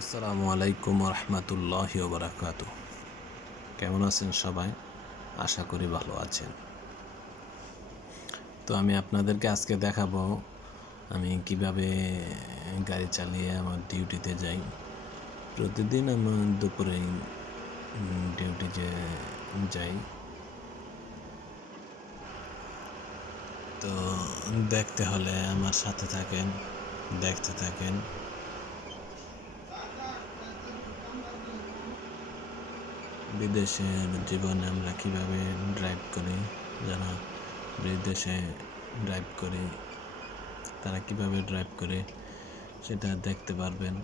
আসসালামু আলাইকুম রহমতুল্লাহি ওবরাকাতু। কেমন আছেন সবাই? আশা করি ভালো আছেন। তো আমি আপনাদেরকে আজকে দেখাবো আমি কিভাবে গাড়ি চালিয়ে আমার ডিউটিতে যাই। প্রতিদিন আমার দুপুরে ডিউটি যাই। তো দেখতে হলে আমার সাথে থাকেন, দেখতে থাকেন। বিদেশের জীবনে আমরা কিভাবে ড্রাইভ করি, যারা বিদেশে ড্রাইভ করি তারা কিভাবে ড্রাইভ করে সেটা দেখতে পারবেন।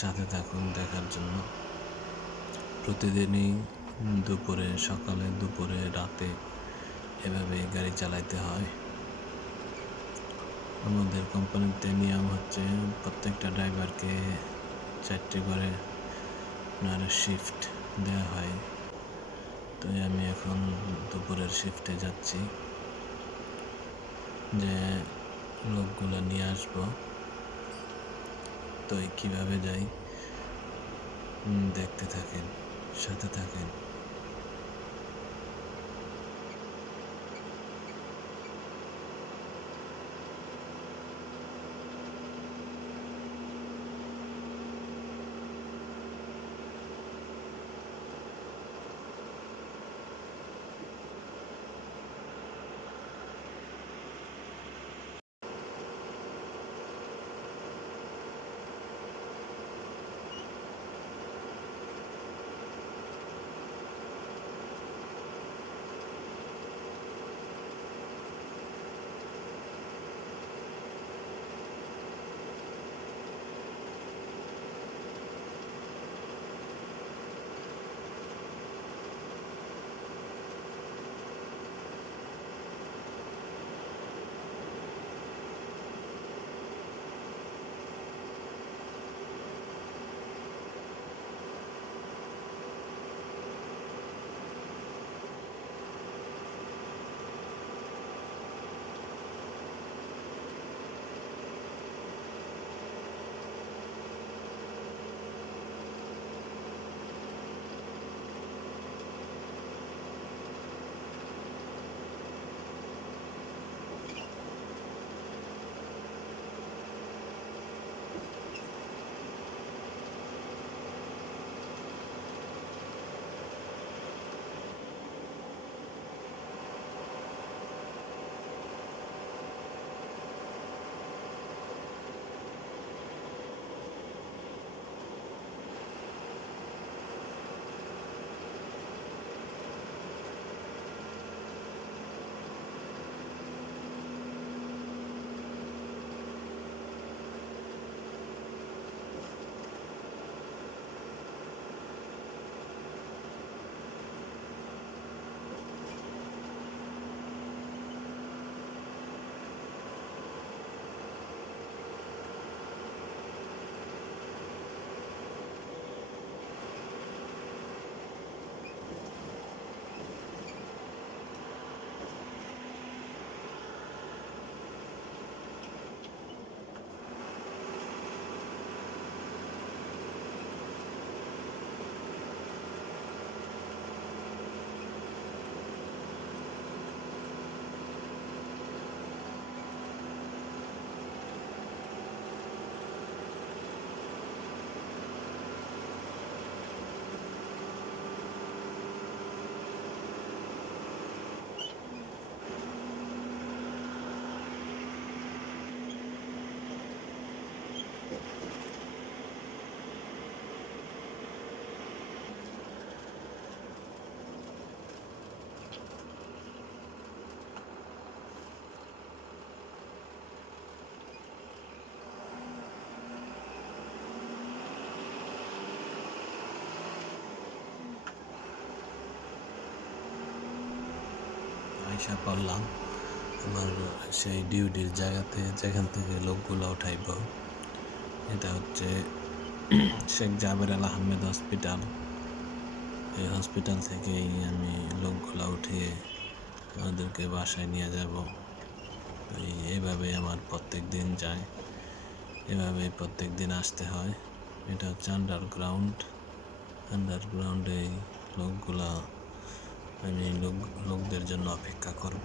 সাথে থাকুন দেখার জন্য। প্রতিদিনই দুপুরে, সকালে, দুপুরে, রাতে এভাবে গাড়ি চালাইতে হয়। আমাদের কোম্পানিতে নিয়ম হচ্ছে প্রত্যেকটা ড্রাইভারকে 4টি করে আপনার শিফট দেওয়া হয়। তো আমি এখন দুপুরের শিফটে যাচ্ছি, যে লোকগুলো নিয়ে আসবো। তো কিভাবে যাই দেখতে থাকেন, সাথে থাকেন। আইসা পড়লাম আমার সেই ডিউটির জায়গাতে, যেখান থেকে লোকগুলো উঠাইব। এটা হচ্ছে শেখ জাবের আল আহমেদ হসপিটাল। এই হসপিটাল থেকেই আমি লোকগুলো উঠিয়ে আমাদেরকে বাসায় নিয়ে যাব। এভাবে আমার প্রত্যেক দিন যায়, এভাবে প্রত্যেক দিন আসতে হয়। এটা হচ্ছে আন্ডারগ্রাউন্ডে লোকগুলা, আমি লোকদের জন্য অপেক্ষা করব,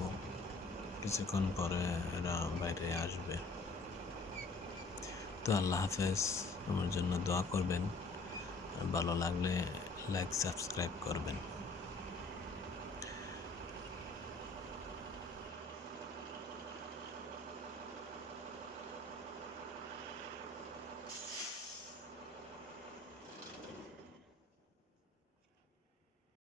কিছুক্ষণ পরে এরা বাইরে আসবে। তো আল্লাহ হাফেজ, আমার জন্য দোয়া করবেন, ভালো লাগলে লাইক সাবস্ক্রাইব করবেন।